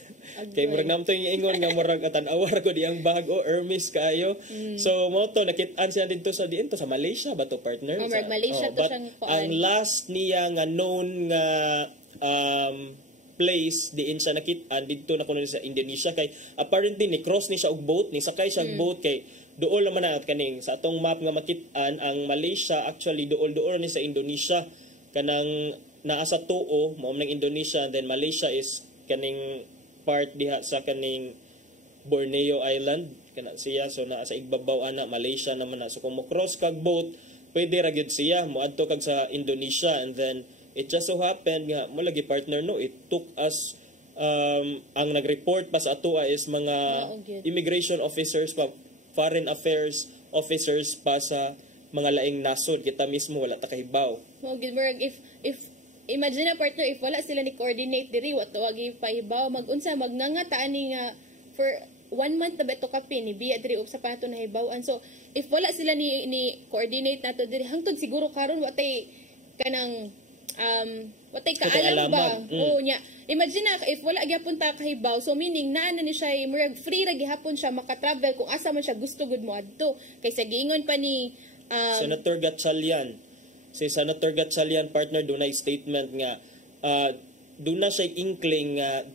Kay murag namto yung ingon nga murag tan-awar ko di ang bag o Hermes kayo. So mo to nakit-an siya dito sa diin to sa Malaysia bato, partner. Malaysia to siyang ang last niya nga known nga place diin siya nakit-an dito na kuno sa Indonesia kay apparently ni cross ni siya og boat, ni sakay siya og boat kay duol naman na kaning sa atong map nga makit-an ang Malaysia actually duol ni sa Indonesia kanang naa sa tuo mao ng Indonesia, and then Malaysia is kaning part diha sa kaning Borneo Island kana siya, so naa sa igbabaw ana Malaysia naman na. So kung mo cross kag boat pwede ra gyud siya moadto kag sa Indonesia, and then it just so happened nga mo lagi, partner, no, it took us ang nag-report pa sa atoa is mga immigration officers pa, foreign affairs officers pa sa mga laing nasod, kita mismo wala ta kahibaw. If imagine na, partner, if wala sila ni coordinate diri wat wagi pahibaw magunsa magnanga ta ani nga for 1 month na ba ito kape ni biya diri sa pato na hibawan. So if wala sila ni coordinate nato diri hangtod siguro karon watay kanang watay kaalam ba. Nya imagine na if wala gyapon ta kahibaw, so meaning naa na ni siya murag free ra gihapon siya maka-travel kung asa man siya gusto gud mo adto. Kaysa giingon pa ni Senator Gatchalian. Si Senator Gatchalian partner dunay statement nga doon na siya inkling nga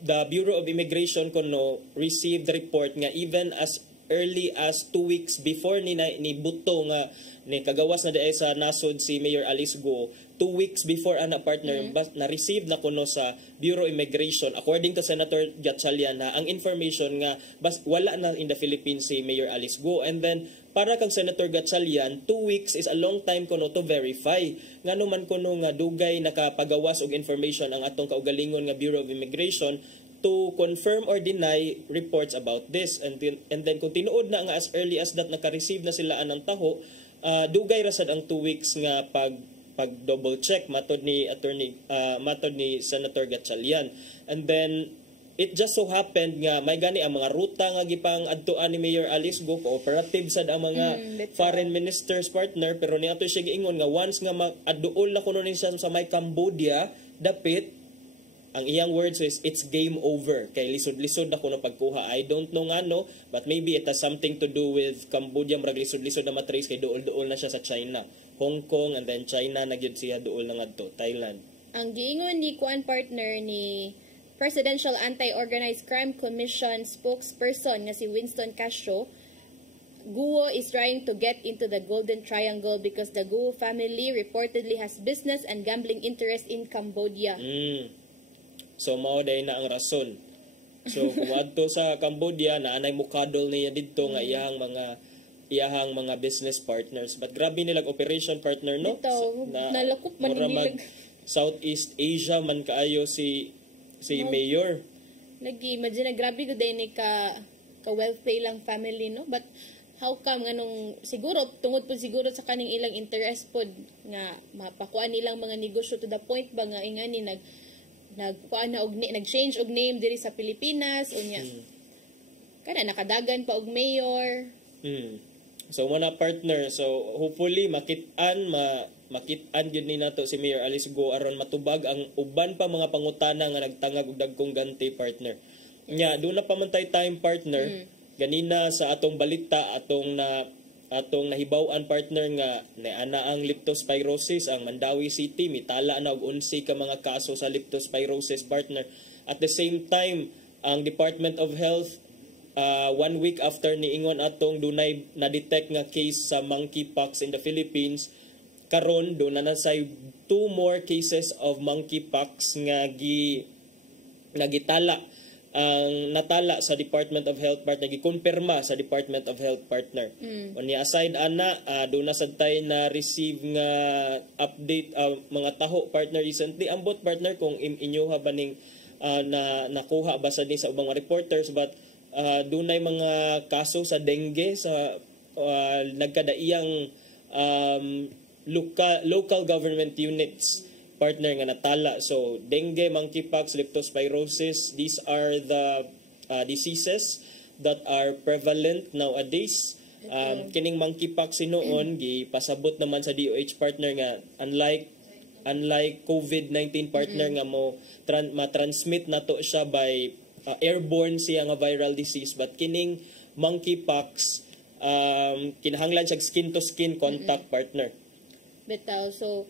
the Bureau of Immigration kuno received the report nga even as early as 2 weeks before ni Buto nga ni kagawas na dai sa nasod si Mayor Alice Go, 2 weeks before ana partner na-receive na kuno sa Bureau of Immigration according to Senator Gatchalian na ang information nga wala na in the Philippines si Mayor Alice Go. And then para kang Senator Gatchalian, 2 weeks is a long time kuno to verify. Ngano man kuno nga dugay nakapagawas og information ang atong kaugalingon nga Bureau of Immigration to confirm or deny reports about this. And then kung tinuod na nga as early as that naka-receive na sila anang taho, dugay rasad ang 2 weeks nga pag double check matod ni Senator Gatchalian. And then it just so happened nga may gani ang mga ruta nga gipang adtuan ni Mayor Alice Go, cooperative sad ang mga foreign minister's partner, pero niadto siya giingon nga once nga mag-aduol na kuno ni siya sa may Cambodia, dapit ang iyang words is it's game over kay lisod-lisod na kuno pagkuha. I don't know nga no, but maybe it has something to do with Cambodia, murag lisod-lisod na matrace kay duol-duol na siya sa China, Hong Kong, and then China na gyud siya duol na ngadto Thailand. Ang giingon ni kuan partner ni Presidential Anti-Organized Crime Commission spokesperson nga si Winston Castro, Guo is trying to get into the Golden Triangle because the Guo family reportedly has business and gambling interest in Cambodia. So mao day na ang rason. So kung adto sa Cambodia naanay mukadol niya didto nga iyahang mga business partners. But grabe nilang operation partner no. Nalakop man nilang Southeast Asia man kaayo si Mayor. Nag-imagine na grabe ko din ka wealthy lang family no, but how come nganong siguro tungod po siguro sa kaning ilang interest pod nga mapakuan nilang mga negosyo to the point ba nga ingani nag-change og name diri sa Pilipinas unya. Kana nakadagan pa og mayor. So muna partner, so hopefully makitaan gyud ni nato si Mayor Alice Go aron matubag ang uban pa mga pangutana nga nagtangag og dagkong ganti partner. Nya do na pamantay time partner. Ganina sa atong balita atong nahibaw-an partner nga ana ang leptospirosis ang Mandawi City mitala na og 11 ka mga kaso sa leptospirosis partner. At the same time ang Department of Health 1 week after niingon atong dunay na-detect nga case sa monkeypox in the Philippines, karon do na say 2 more cases of monkeypox nga nagitala ang natala sa Department of Health partner, gikumpirma sa Department of Health partner. Unya aside ana do na sad tay na receive nga update mga taho partner recently ambot partner kung inyoha ba ning na nakuha ba sa ni sa ubang reporters, but dunay mga kaso sa dengue sa nagkadaiyang local government units partner nga natala. So dengue, monkeypox, leptospirosis, these are the diseases that are prevalent nowadays. Kining monkeypox noon gipasabot naman sa DOH partner nga unlike COVID-19 partner nga ma-transmit nato siya by airborne siya nga viral disease, but kining monkeypox kinahanglan siya skin to skin contact partner. Bitaw, so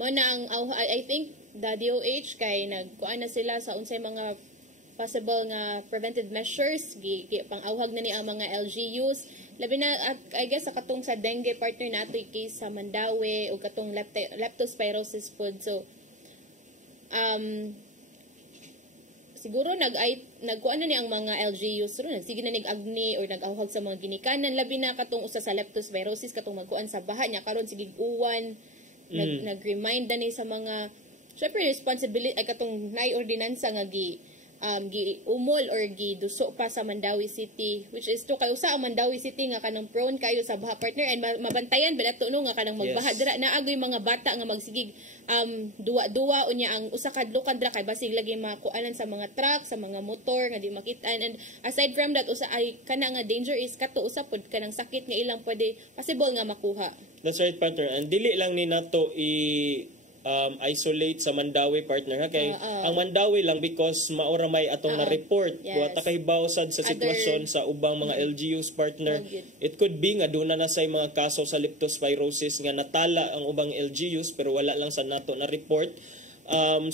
mo na ang I think the DOH kay nagkuan na sila sa unsay mga possible nga preventive measures pang-awhag na ni ang mga LGUs labi na I guess sa katong sa dengue partner nato case sa Mandawi o katong leptospirosis pod. So siguro nagkuan na ni ang mga LGUs ro nagsige na nig-agni or nag-awhag sa mga ginikanan labi na katong usa sa leptospirosis katong magkuan sa baha nya karon sige uwan nag-remind na ni sa mga syempre responsibility ay katong nay ordinansa nga giumol or giduso pa sa Mandawi City, which is to kay usa ang Mandawi City nga kanang prone kayo sa baha, partner, and mabantayan ba nato no nga kanang magbaha dira naagoy mga bata nga magsigig duwa-duwa unya ang usa kadlukan dira kay basig lagi makuanan sa mga truck, sa mga motor nga di makitaan. And aside from that, usa ay kana nga danger is kato usa pod kanang sakit nga ilang pwede possible nga makuha. That's right, partner. And dili lang ni nato isolate sa Mandawi, partner, ha? Kay ang Mandawi lang because maura may atong na-report. Wa ta kahibaw sad sa sitwasyon sa ubang mga LGUs, partner. It could be nga doon na say mga kaso sa leptospirosis nga natala ang ubang LGUs pero wala lang sa nato na-report.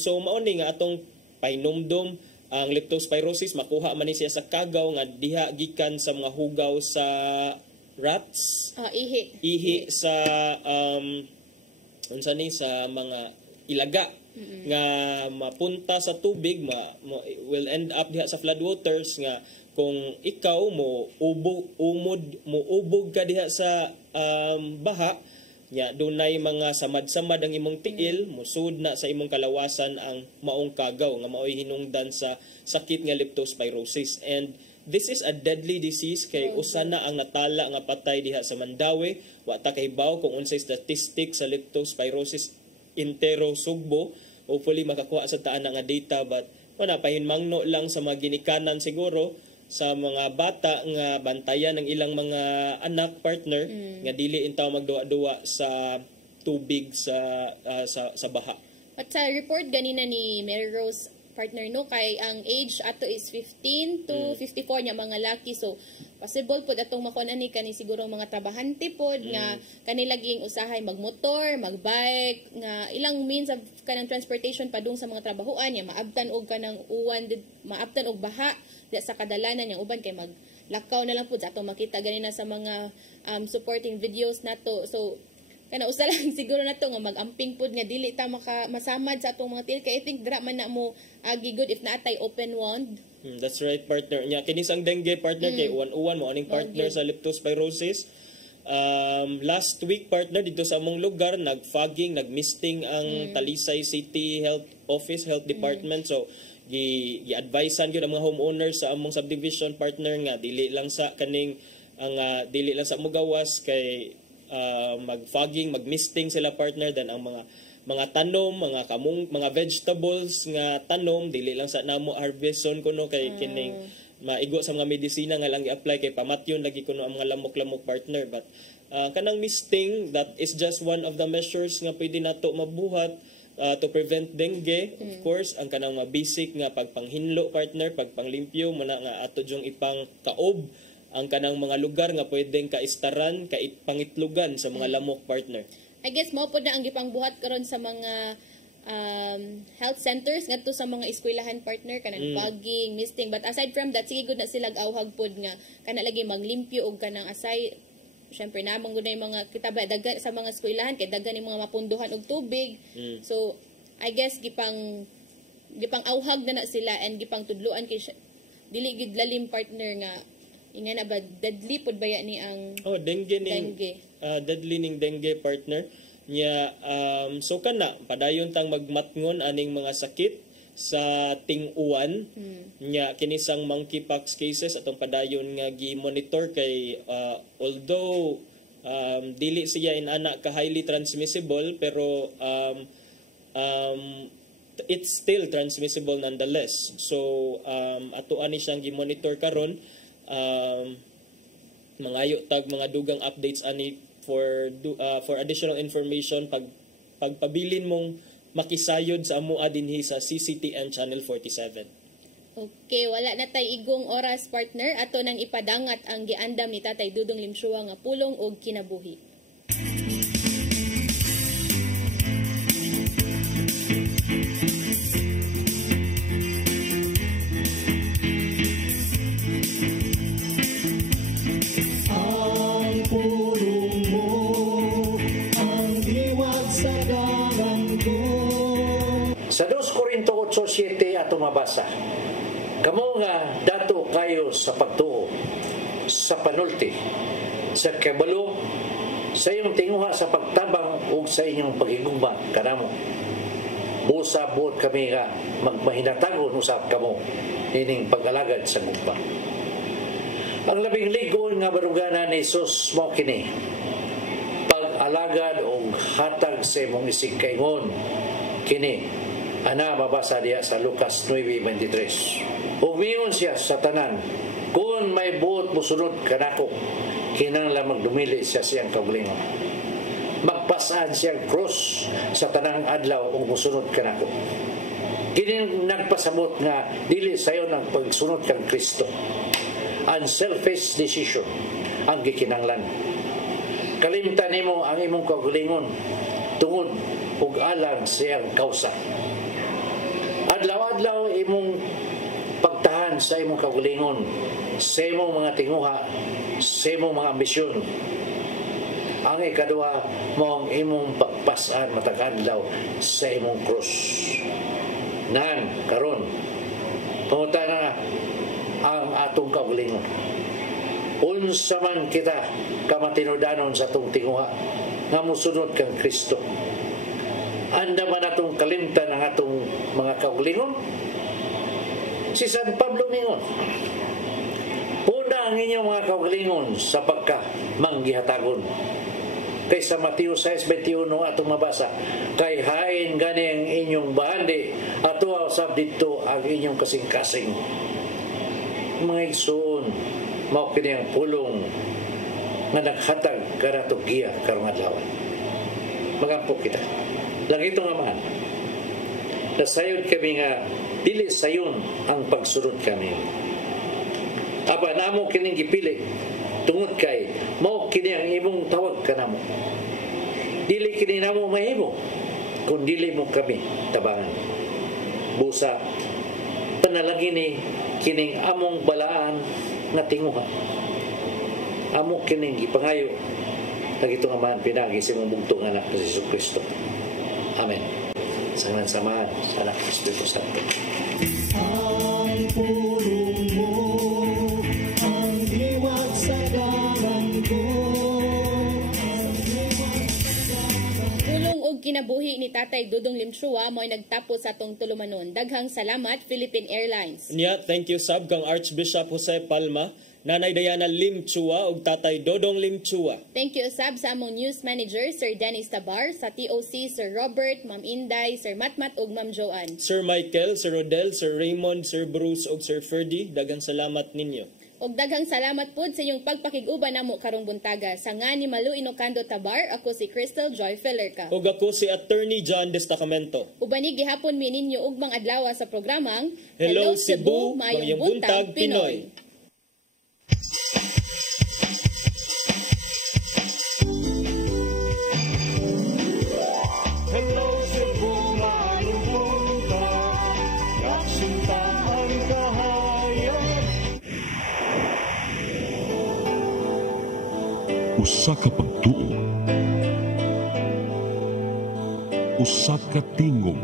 So mauni nga atong pahinumdom ang leptospirosis makuha man ni siya sa kagaw nga diha gikan sa mga hugaw sa rats. Ihi sa unsa ni sa mga ilaga nga mapunta sa tubig will end up diha sa floodwaters nga kung ikaw mo ubog ka diha sa baha nya dunay mga samad-samad ang imong tiil musud na sa imong kalawasan ang maong kagaw nga maoy hinungdan sa sakit nga leptospirosis. And this is a deadly disease kay usa na ang natala nga patay diha sa Mandawi. Wa ta kahibaw kung unsay statistics sa leptospirosis intero Sugbo. Hopefully makakuha sa taan nga data, but wala pahinmangno lang sa mga ginikanan siguro sa mga bata nga bantayan ng ilang mga anak, partner, nga dili intaw magduwa-duwa sa tubig sa baha. At sa report ganina ni Mary Rose, partner, no, kay ang age ato is 15 to 54 nya mga laki, so possible pod atong makuan ani kani siguro mga trabahante pod nga kanilaging usahay magmotor, magbike, nga ilang means of kanang transportation padung sa mga trabahoan nya maabtan og kanang uwan, maabtan og baha di sa kadalanan yang uban kay maglakaw na lang pod sa atong makita ganina sa mga supporting videos nato. So kana usa lang siguro nato nga magamping pod nga dili ta masamad sa atong mga tiil kay I think dira man na mo agi good if naatay open wound. That's right, partner. Nya kini sang dengue, partner, kay uwan mo aning partner sa leptospirosis. Last week, partner, dito sa among lugar nag-fogging, nag-misting ang Talisay City Health Office, Health Department. So gi-advisean gyud ang mga homeowners sa among subdivision, partner, nga dili lang sa kaning dili lang sa mugawas kay mag-fogging, mag-misting sila, partner, then ang mga tanom, mga vegetables nga tanom dili lang sa namo harveston kuno kay kining maigo sa mga medisina nga lang i-apply kay pamatyon lagi kuno ang mga lamok-lamok, partner. But kanang misting, that is just one of the measures nga pwede nato mabuhat to prevent dengue. Of course, ang kanang mga basic nga pagpanghinlo, partner, pagpanglimpyo muna nga ato jung ipang kaob ang kanang mga lugar nga pwedeng kaistaran, kaipangitlugan sa mga lamok, partner. I guess mo po na ang gipangbuhat karon sa mga health centers ngadto sa mga eskwelahan, partner, kanang fogging, misting. But aside from that, sige gud na sila awhag pod nga kana lagi maglimpyo og kanang asay. Syempre namang gud na mga kitaba dagan sa mga eskwelahan kay dagan ni mga mapunduhan og tubig. So I guess gipang awhag na sila and gipang tudluan kay dili gid lalim, partner, nga inga na ba deadly pod baya ni ang dengue. Deadly ning dengue, partner. Nya so kana padayon tang magmatngon aning mga sakit sa ting-uwan. Nya kini sang monkeypox cases atong padayon nga gi-monitor kay although dili siya inana ka highly transmissible pero it's still transmissible nonetheless. So ato ani siyang gi-monitor karon. Mangayo tag mga dugang updates ani for additional information pagpabilin mong makisayod sa amua dinhi sa CCTN Channel 47. Okay, wala na tay igong oras, partner, ato nang ipadangat ang giandam ni Tatay Dudong Limsua nga pulong og kinabuhi. Sa 2 Corinto 8:7 ato mabasa, kamo nga dato kayo sa pagtuo, sa panulti, sa kabalo, sa iyong tinguha sa pagtabang ug sa inyong paghigugma kanamo. busa buot kami nga magmahinatagon usab kamo ining pag-alagad sa gugma. Ang labing ligon nga baruganan ni Jesus mo kini pag-alagad o hatag sa imong isig kaingon kini ana mabasa diya sa Lucas 9:23. Umingon siya sa tanan, kung may buot musunod kanako, kinahanglan magdumili siya siyang kaugalingon. Magpasaan siyang cross sa tanang adlaw ug musunod kanako. Kini nagpasabot nga dili sayo ng pagsunod kang Kristo. Unselfish decision ang gikinahanglan. Kalimtan nimo ang imong kaugalingon tungod ug alang sa iyang kausa. Adlaw-adlaw imong pagtahan sa imong kaugalingon, sa imong mga tinguha, sa imong mga ambisyon. Ang ikaduha mo ang imong pagpasan matag adlaw sa imong krus. Nan karon panguta na ang atong kaugalingon. Unsa man kita kamatinudanon sa atong tinguha nga musunod kang Kristo. Anda man atong kalimtan ang atong mga kaugalingon. Si San Pablo ningon, puna ang inyong mga kaugalingon sa pagka manggihatagon. Kay sa Mateo 6:21 atong mabasa, kay hain gani ang inyong bahandi at usab dito ang inyong kasing-kasing. Mga igsoon, mao kini ang pulong nga naghatag kanato giya karong adlaw. Magampo kita. Lagi ito nga man, nasayod kami nga dili sayon ang pagsunod kami. Aba namo kining gipili tungod kay mao kini ang imong tawag kanamo. Dili kini namo mahimo kun dili mo kami tabangan. Busa panalangin ni kining among balaan nga tinguha. Amo kining gipangayo nagito nga man pinagi sa imong bugtong anak ni Jesucristo. Amen. Sa ngalan samahan sa anak ng Espiritu Santo. Ang pulong mo, ang iwag sa dalan ko. Pulong og kinabuhi ni Tatay Dudong Limchua mo'y nagtapos sa atong tulumanon. Daghang salamat Philippine Airlines. Nya, thank you sab kang Archbishop Jose Palma, Nanay Diana Limchua ug Tatay Dodong Limchua. Thank you usab sa among news manager Sir Dennis Tabar, sa TOC Sir Robert, Ma'am Inday, Sir Matmat ug Ma'am Joanne. Sir Michael, Sir Rodel, Sir Raymond, Sir Bruce ug Sir Ferdy, daghang salamat ninyo. Og daghang salamat pud sa inyong pagpakig-uban namo karong buntaga. Sa nga ni Malu Inocando Tabar, ako si Crystal Joy Fillerca. Ug ako si Attorney John Destacamento. Ubanig gihapon mi ninyo ugmang adlaw sa programang Hello Cebu, Mayong Buntag Pinoy. Hello Cebu, mayong buntag, kaksinta ang kahayag. Usa ka pagtuo, usa ka tingog.